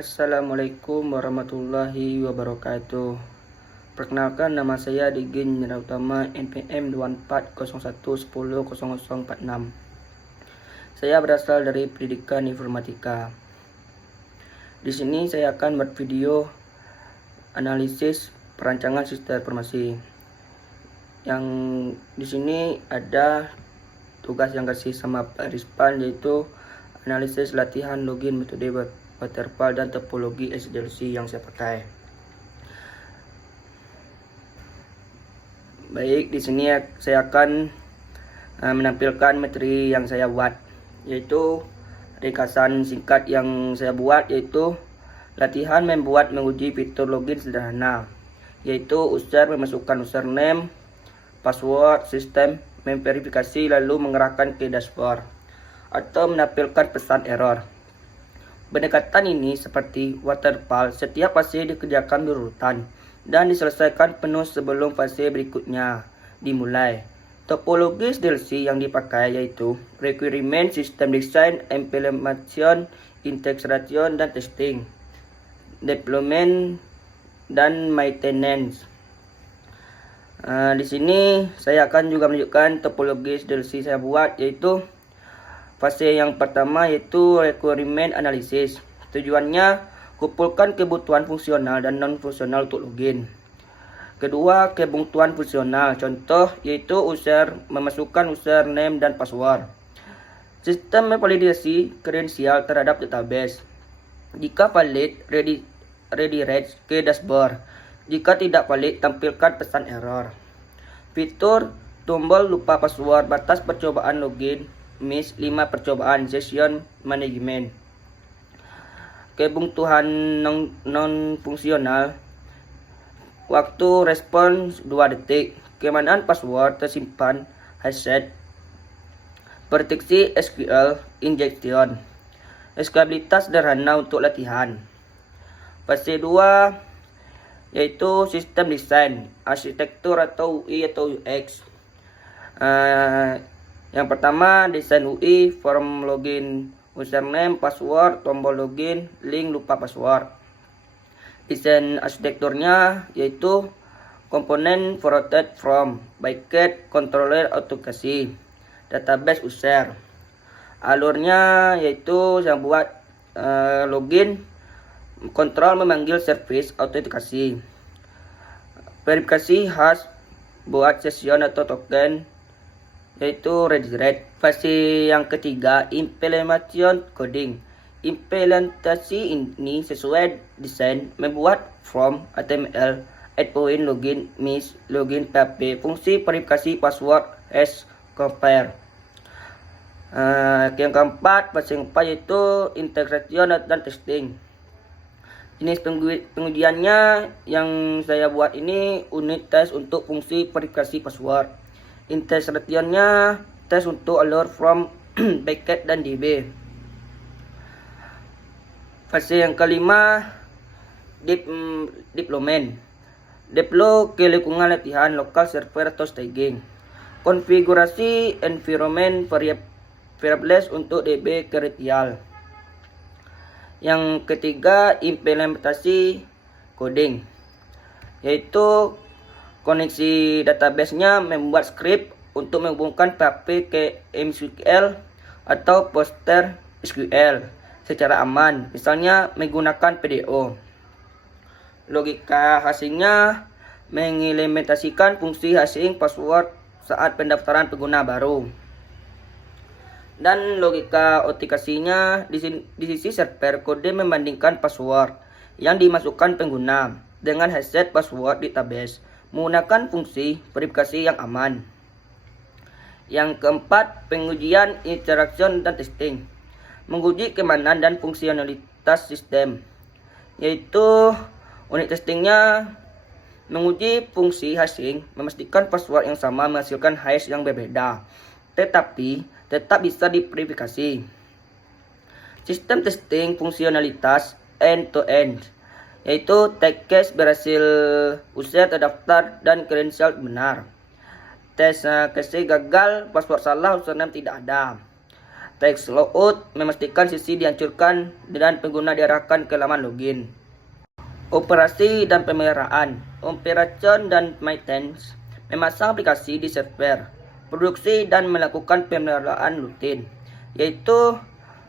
Assalamualaikum warahmatullahi wabarakatuh. Perkenalkan, nama saya Digin Nira Utama, NPM 2401100046. Saya berasal dari Pendidikan Informatika. Di sini saya akan buat video analisis perancangan sistem informasi. Yang di sini ada tugas yang kasih sama Pak Rispan, yaitu analisis latihan login metode waterfall dan topologi SDLC yang saya pakai. Baik, di sini saya akan menampilkan materi yang saya buat, yaitu ringkasan singkat yang saya buat, yaitu latihan menguji fitur login sederhana, yaitu user memasukkan username, password, sistem memverifikasi lalu mengerahkan ke dashboard atau menampilkan pesan error. Pendekatan ini seperti waterfall, setiap fase dikerjakan berurutan dan diselesaikan penuh sebelum fase berikutnya dimulai. Topologi SDLC yang dipakai yaitu Requirement, System Design, Implementation, Integration, dan Testing, Deployment, dan Maintenance. Di sini saya akan juga menunjukkan topologi SDLC saya buat, yaitu fase yang pertama yaitu requirement analysis. Tujuannya kumpulkan kebutuhan fungsional dan non-fungsional untuk login. Kedua, kebutuhan fungsional. Contoh yaitu user memasukkan username dan password. Sistem memvalidasi kredensial terhadap database. Jika valid, redirect ke dashboard. Jika tidak valid, tampilkan pesan error. Fitur tombol lupa password, batas percobaan login, miss 5 percobaan, session management. Kebutuhan non-fungsional, waktu respons 2 detik, keamanan password tersimpan, hash, proteksi SQL injection, skalabilitas sederhana untuk latihan. Fase 2 yaitu sistem desain, arsitektur atau UI atau UX. Yang pertama, desain UI, form login, username, password, tombol login, link lupa password. Desain arsitekturnya yaitu komponen forwarded from, bucket, controller authentication, database user. Alurnya yaitu yang buat login, kontrol memanggil service autentikasi, verifikasi hash, buat session atau token, yaitu redirect. Fase yang ketiga, implementation coding. Implementasi ini sesuai desain, membuat form HTML, endpoint login, miss, login PHP, fungsi verifikasi password, hash, compare. Yang keempat, fase yang keempat yaitu integration dan testing. Jenis pengujiannya yang saya buat ini unit tes untuk fungsi verifikasi password. Integrationnya tes untuk alur from bucket dan DB. Fase yang kelima, deployment. Deploy ke lingkungan latihan, lokal server atau staging. Konfigurasi environment variables untuk DB ke real. Yang ketiga, implementasi coding, yaitu koneksi database-nya, membuat script untuk menghubungkan PHP ke MySQL atau PostgreSQL secara aman, misalnya menggunakan PDO. Logika hashingnya mengimplementasikan fungsi hashing password saat pendaftaran pengguna baru. Dan logika autentikasinya di sisi server, kode membandingkan password yang dimasukkan pengguna dengan hash password database menggunakan fungsi verifikasi yang aman. Yang keempat, pengujian interaction dan testing. Menguji keamanan dan fungsionalitas sistem, yaitu unit testingnya menguji fungsi hashing, memastikan password yang sama menghasilkan hash yang berbeda, tetapi tetap bisa diverifikasi. Sistem testing fungsionalitas end-to-end, yaitu tag case berhasil, user terdaftar dan kredensial benar. Tes case gagal, password salah, username tidak ada. Teks logout memastikan sisi dihancurkan dan pengguna diarahkan ke laman login. Operasi dan pemeliharaan, operation dan maintenance, memasang aplikasi di server, produksi dan melakukan pemeliharaan rutin. Yaitu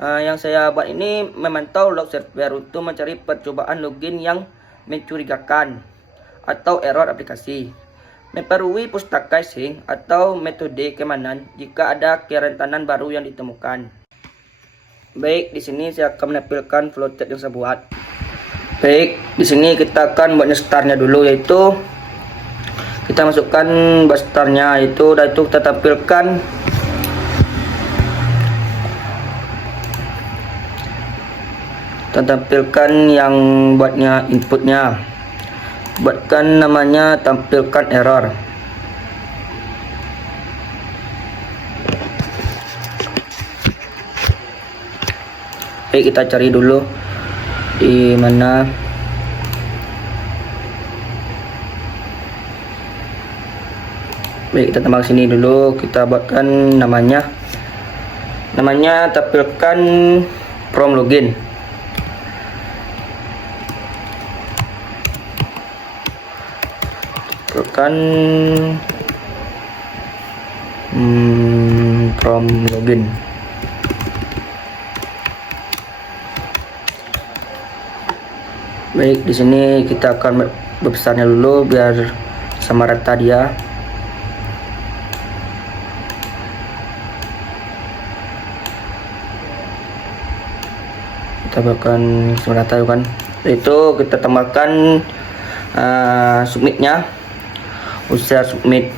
yang saya buat ini memantau log server untuk mencari percobaan login yang mencurigakan atau error aplikasi. Memperbarui pustaka caching atau metode keamanan jika ada kerentanan baru yang ditemukan. Baik, di sini saya akan menampilkan flowchart yang saya buat. Baik, di sini kita akan buat startnya dulu, yaitu kita masukkan startnya itu, dan itu kita tampilkan yang buatnya inputnya. Buatkan namanya tampilkan error. Baik, kita cari dulu di mana. Baik, kita tambah sini dulu, kita buatkan namanya tampilkan from login. Tampilkan from login. Baik, di sini kita akan berbesarnya dulu biar sama rata dia. Kita bahkan sama rata kan. Itu kita tambahkan submitnya, user submit.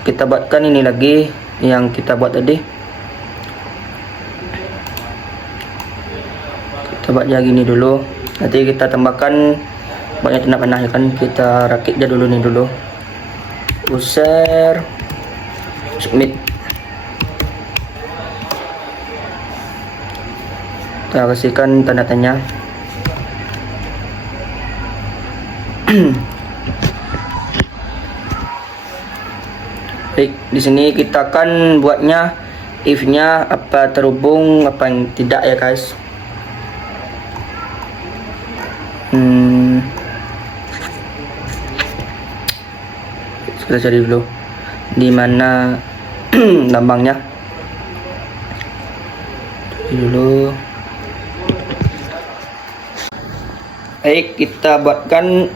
Kita buatkan ini lagi yang kita buat tadi. Kita buat ya gini dulu. Nanti kita tambahkan banyak tanda panah ya kan, kita rakit dia dulu nih dulu. User submit. Kita kasihkan tanda tanya. Baik, di sini kita akan buatnya if-nya apa terhubung apa yang tidak ya guys. Kita cari dulu di mana lambangnya. Cari dulu. Baik, kita buatkan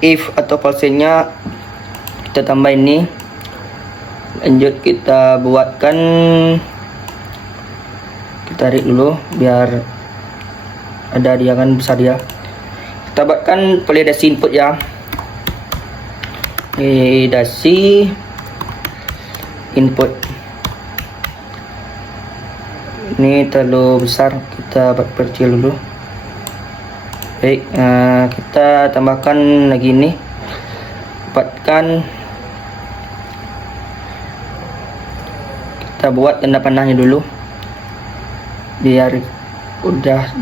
if atau false-nya, kita tambah ini. Lanjut kita buatkan, kita tarik dulu biar ada dia kan besar dia. Kita buatkan validasi input ya. Validasi input ini terlalu besar, kita buat kecil dulu. Baik, kita tambahkan lagi ini, buatkan, kita buat tanda panahnya dulu biar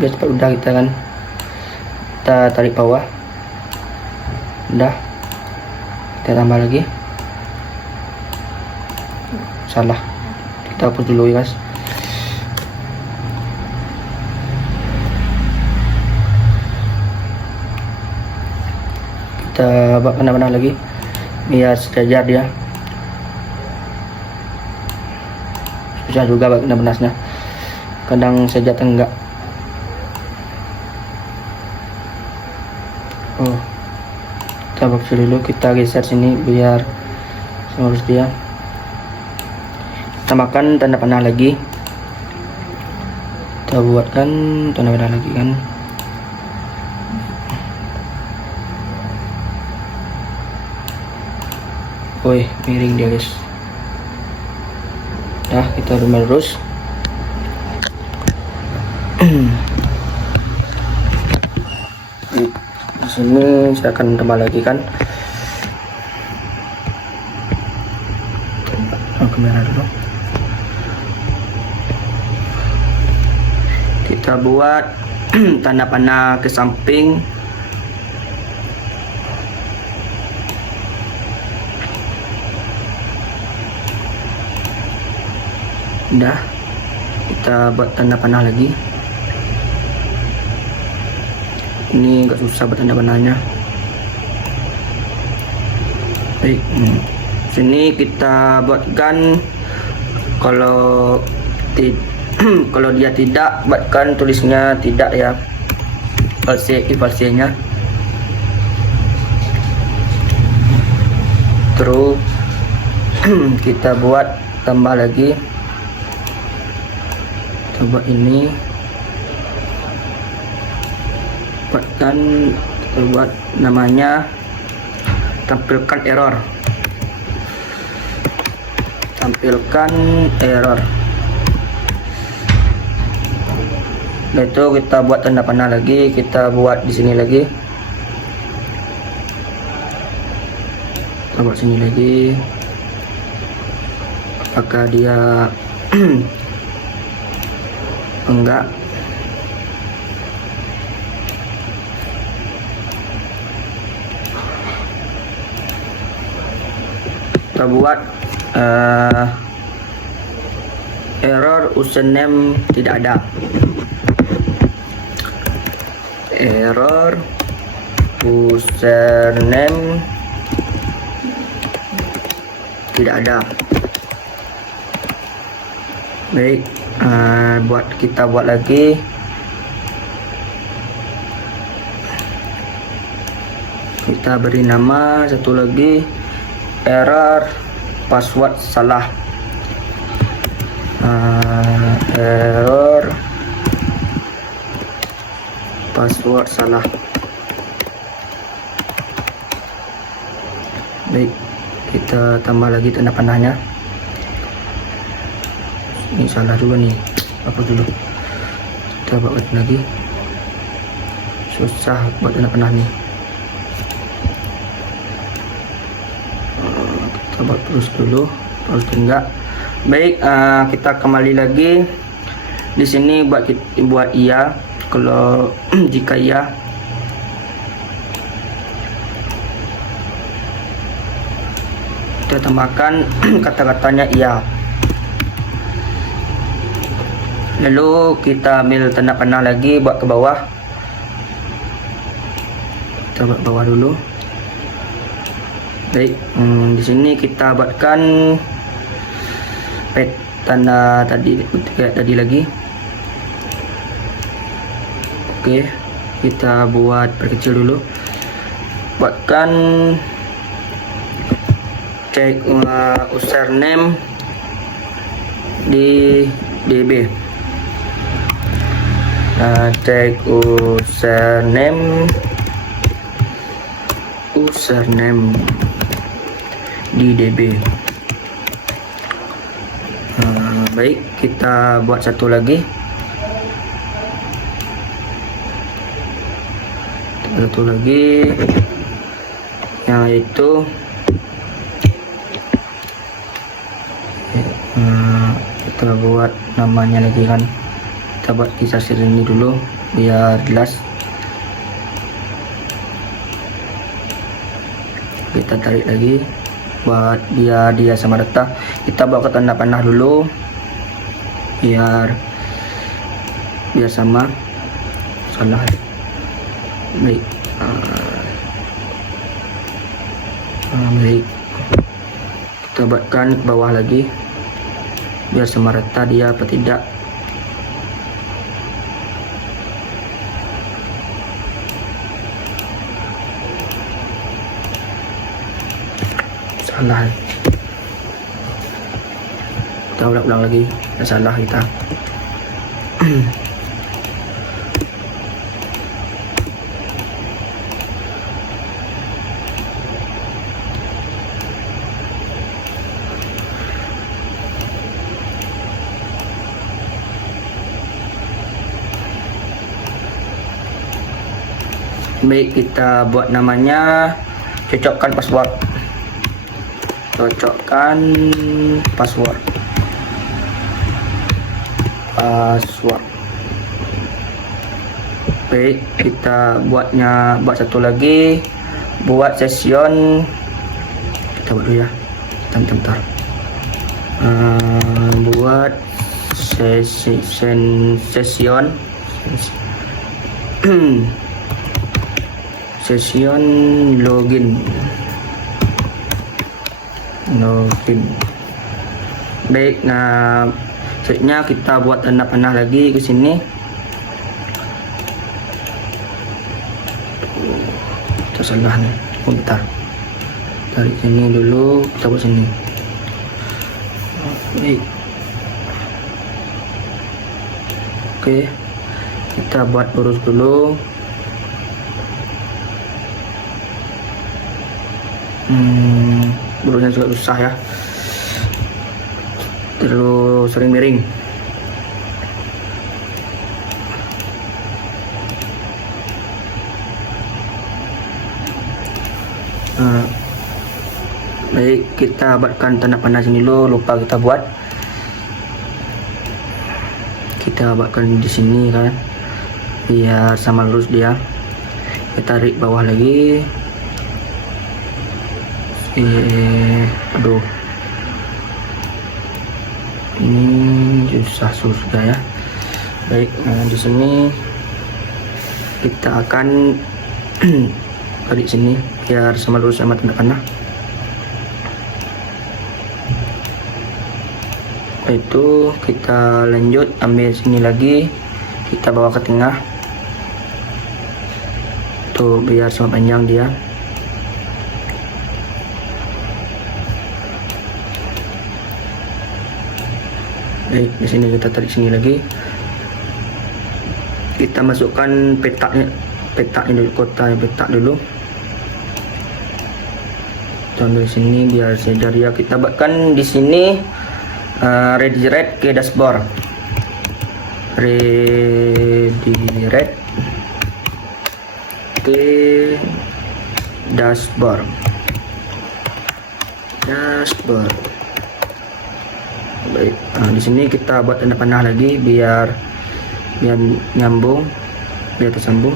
cepat udah kita kan. Kita tarik bawah, udah, kita tambah lagi. Salah, kita hapus dulu ya guys. Kita buat benar-benar lagi biar sejajar dia. Susah juga buat benar-benarnya, kadang sejajar enggak. Kita buat dulu, kita geser sini biar lurus dia. Tambahkan tanda panah lagi, kita buatkan tanda panah lagi kan. Woi, miring dia guys. Nah, kita lurus. Di sini saya akan tambah lagi kan. Kamera dulu. Kita buat tanda panah ke samping. Udah, kita buat tanda panah lagi. Ini agak susah buat tanda panahnya. Baik, sini kita buatkan kalau kalau dia tidak, buatkan tulisnya tidak ya, false nya. Terus kita buat tambah lagi, kita buat ini, buatkan, buat namanya tampilkan error, nah itu kita buat tanda panah lagi, kita buat di sini lagi, kita buat sini lagi. Apakah dia enggak? Kita buat error username tidak ada, error username tidak ada. Baik, kita buat lagi, kita beri nama satu lagi, error password salah, error password salah. Baik, kita tambah lagi tanda panahnya. Ini salah juga nih, apa dulu, kita buat lagi, susah buat tanda panah nih. Kita buat terus dulu, terus enggak. Baik, kita kembali lagi di sini, buat iya, kalau jika iya. Kita tambahkan kata-katanya iya. Lalu kita ambil tanda panah lagi, buat ke bawah. Kita buat bawah dulu. Baik, di sini kita buatkan tanda tadi kayak tadi lagi. Oke, kita buat perkecil dulu. Buatkan cek username di DB. Cek username di DB. Baik, kita buat satu lagi, yaitu kita buat namanya lagi kan. Kita buat kisah siri ini dulu biar jelas. Kita tarik lagi buat biar dia sama rata. Kita bawa ke tanda panah dulu biar sama. Salah. Baik. Baik. Kita buatkan ke bawah lagi biar sama rata dia apa tidak. Salah, kita ulang lagi, salah kita. Baik, kita buat namanya, cocokkan password. Baik, kita buat satu lagi, buat session. Kita buat dulu ya, bentar. Buat session session login. Baik, nah selanjutnya kita buat tanda panah lagi ke sini. Kita salah nih, bentar. Tarik sini dulu, kita buat sini. Baik. Oke, kita buat lurus dulu. Lurusnya juga susah ya, terlalu sering miring. Baik, kita buatkan tanda panah sini dulu, lupa kita buat. Kita buatkan di sini kan, biar sama lurus dia. Kita tarik bawah lagi. Aduh, ini susah ya. Baik, nah di sini kita akan tarik sini biar sama lurus sama tanda panah. Itu kita lanjut ambil sini lagi, kita bawa ke tengah tuh biar sama panjang dia. Baik, di sini kita tarik sini lagi, kita masukkan petaknya dulu, kotaknya petak dulu. Kita ambil sini biar sejajar ya. Kita buatkan di sini redirect ke dashboard. Redirect ke dashboard. Baik, nah, di sini kita buat tanda panah lagi biar nyambung, biar tersambung.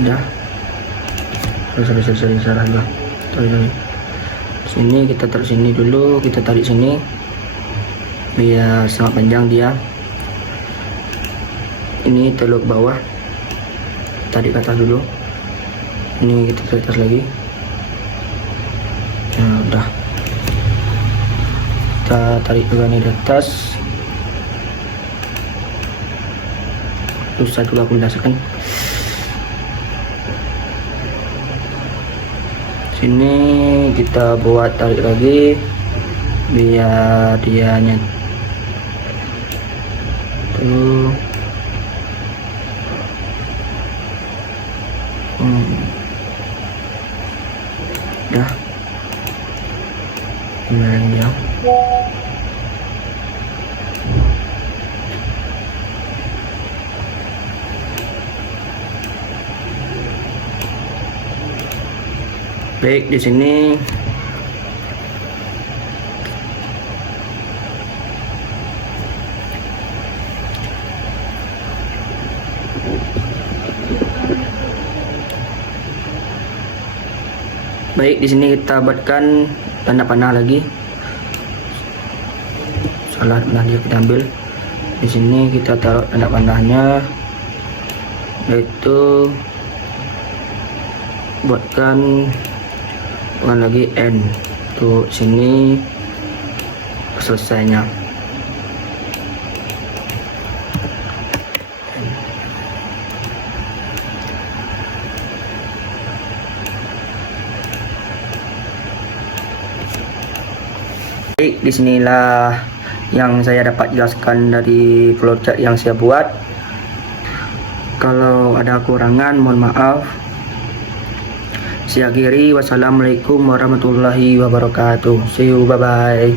Udah, salah lah. Sini kita tarik sini dulu, kita tarik sini biar sama panjang dia. Ini teluk bawah, tarik ke atas dulu. Ini kita tarik atas lagi. Nah, udah. Kita tarik juga nih di atas. Susah juga aku menjelaskan. Sini kita buat tarik lagi biar dia tuh. Dah. Kemudian dia. Baik, di sini kita buatkan tanda panah lagi. Salah panah dia kita ambil. Di sini kita taruh tanda panahnya, yaitu buatkan lagi N tuh sini selesainya. Baik, disinilah yang saya dapat jelaskan dari flowchart yang saya buat. Kalau ada kekurangan mohon maaf. Saya akhiri, wassalamualaikum warahmatullahi wabarakatuh. See you, bye bye.